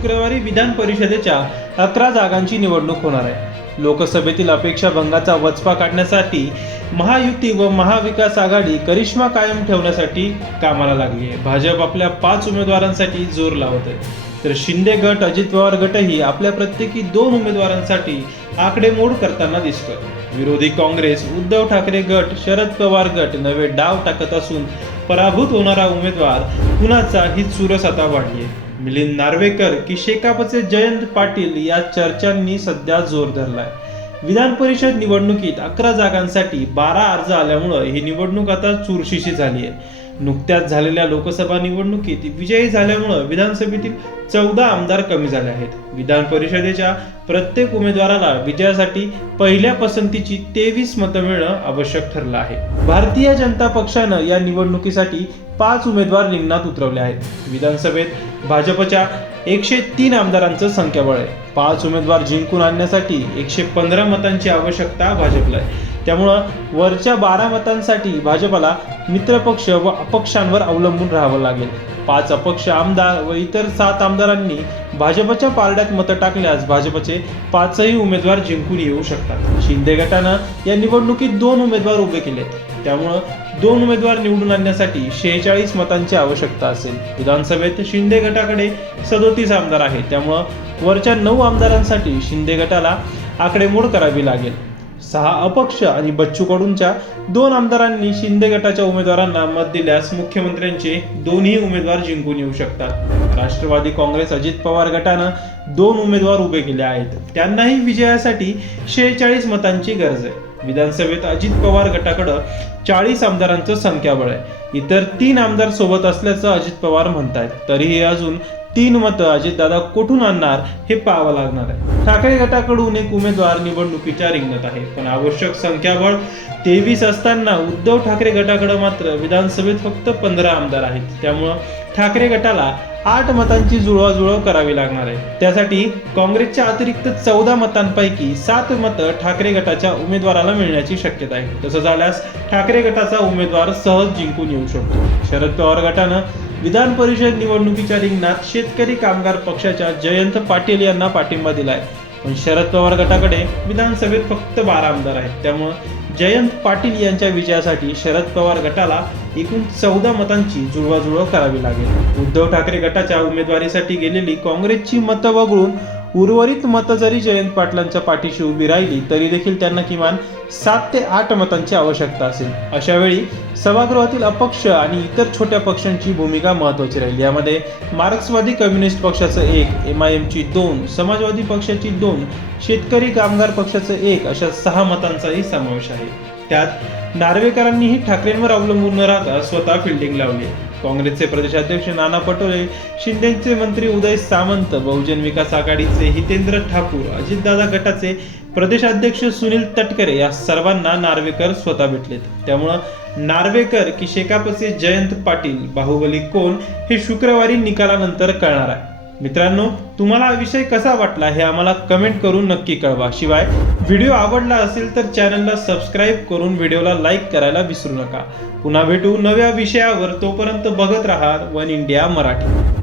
शुक्रवारी विधान परिषदेच्या अकरा जागांची निवडणूक होणार आहे. लोकसभेतील अपेक्षा भंगाचा वचपा काढण्यासाठी महायुती व महाविकास आघाडी करिश्मा कायम ठेवण्यासाठी कामाला लागली आहे. भाजप आपल्या पाच उमेदवारांसाठी जोर लावत आहे. तर शिंदे गट अजित पवार गटही आपल्या प्रत्येकी दोन उमेदवारांसाठी आकडेमोड करताना दिसतोय. विरोधी काँग्रेस उद्धव ठाकरे गट शरद पवार गट नवे डाव टाकत असून पराभूत होणारा उमेदवार कुणाचा ही चुरस आता वाढली आहे. मिलिंद नार्वेकर की शेकापचे जयंत पाटील या चर्चांनी सध्या जोर धरलाय. विधान परिषद निवडणुकीत अकरा जागांसाठी बारा अर्ज आल्यामुळं ही निवडणूक आता चुरशीची झाली आहे नुकत्याच झालेल्या लोकसभा निवडणुकीत विजयी झाल्यामुळं विधानसभेतील चौदा आमदार कमी झाले आहेत. विधान परिषदेच्या प्रत्येक उमेदवाराला विजयासाठी पहिल्या पसंतीची तेवीस मतं मिळणं आवश्यक ठरलं आहे. भारतीय जनता पक्षानं या निवडणुकीसाठी पाच उमेदवार रिंगणात उतरवले आहेत. विधानसभेत भाजपच्या एकशे तीन आमदारांचं संख्याबळ आहे. पाच उमेदवार जिंकून आणण्यासाठी एकशे पंधरा मतांची आवश्यकता भाजपला आहे. त्यामुळं वरच्या बारा मतांसाठी भाजपला मित्रपक्ष व अपक्षांवर अवलंबून राहावं लागेल. पाच अपक्ष आमदार व इतर सात आमदारांनी भाजपच्या पारड्यात मतं टाकल्यास भाजपचे पाचही उमेदवार जिंकून येऊ शकतात. शिंदे गटानं या निवडणुकीत दोन उमेदवार उभे केलेत. त्यामुळं दोन उमेदवार निवडून आणण्यासाठी शेहेचाळीस मतांची आवश्यकता असेल. विधानसभेत शिंदे गटाकडे सदोतीस आमदार आहेत. त्यामुळं वरच्या नऊ आमदारांसाठी शिंदे गटाला आकडेमोड करावी लागेल. सहा अपक्ष आणि बच्चू कडूंच्या दोन आमदारांनी शिंदे गटाच्या उमेदवारांना मत दिल्यास मुख्यमंत्र्यांचे दोन्ही उमेदवार जिंकून येऊ शकतात. राष्ट्रवादी काँग्रेस अजित पवार गटानं दोन उमेदवार उभे केले आहेत. त्यांनाही विजयासाठी शेहेचाळीस मतांची गरज आहे. विधानसभेत अजित पवार गटाकडं चाळीस आमदारांचं संख्याबळ आहे. इतर तीन आमदार सोबत असल्याचं अजित पवार म्हणतायत. तरीही अजून तीन मतं अजितदादा कुठून आणणार हे पाहावं लागणार आहे. ठाकरे गटाकडून एक उमेदवार निवडणुकीच्या रिंगणात आहे. पण आवश्यक संख्याबळ तेवीस असताना उद्धव ठाकरे गटाकडे मात्र विधानसभेत फक्त पंधरा आमदार आहेत. त्यामुळं ठाकरे गटाला आठ मतांची जुळवाजुळव करावी लागणार आहे. त्यासाठी काँग्रेसच्या अतिरिक्त चौदा मतांपैकी सात मतं ठाकरे गटाच्या उमेदवाराला मिळण्याची शक्यता आहे. तसं झाल्यास ठाकरे गटाचा उमेदवार सहज जिंकून येऊ शकतो. शरद पवार गटानं विधान परिषद निवडणुकीच्या रिंगणात शेतकरी कामगार पक्षाच्या जयंत पाटील यांना पाठिंबा दिलाय. पण शरद पवार गटाकडे विधानसभेत फक्त बारा आमदार आहेत. त्यामुळं जयंत पाटील यांच्या विजयासाठी शरद पवार गटाला एकूण चौदा मतांची जुळवाजुळव करावी लागेल. उद्धव ठाकरे गटाच्या उमेदवारीसाठी गेलेली काँग्रेसची मतं वगळून उर्वरित मतं जरी जयंत पाटलांच्या पाठीशी उभी राहिली तरी देखील त्यांना किमान सात ते आठ मतांची आवश्यकता असेल. अशा वेळी सभागृहातील अपक्ष आणि इतर छोट्या पक्षांची भूमिका महत्त्वाची राहील. यामध्ये मार्क्सवादी कम्युनिस्ट पक्षाचं एक एम आय एमची दोन समाजवादी पक्षाची दोन शेतकरी कामगार पक्षाचं एक अशा सहा मतांचाही समावेश आहे. त्यात नार्वेकरांनीही ठाकरेंवर अवलंबून न राहता स्वतः फिल्डिंग लावली. काँग्रेसचे प्रदेशाध्यक्ष नाना पटोले शिंदेचे मंत्री उदय सामंत बहुजन विकास आघाडीचे हितेंद्र ठाकूर अजितदादा गटाचे प्रदेशाध्यक्ष सुनील तटकरे या सर्वांना नार्वेकर स्वतः भेटलेत. त्यामुळं नार्वेकर की शेकापचे जयंत पाटील बाहुबली कोण हे शुक्रवारी निकालानंतर कळणार आहे. मित्रांनो तुम्हाला हा विषय कसा वाटला हे आम्हाला कमेंट करून नक्की कळवा. शिवाय व्हिडिओ आवडला असेल तर चॅनलला सबस्क्राईब करून व्हिडिओला लाईक करायला विसरू नका. पुन्हा भेटू नव्या विषयावर. तोपर्यंत बघत राहा वन इंडिया मराठी.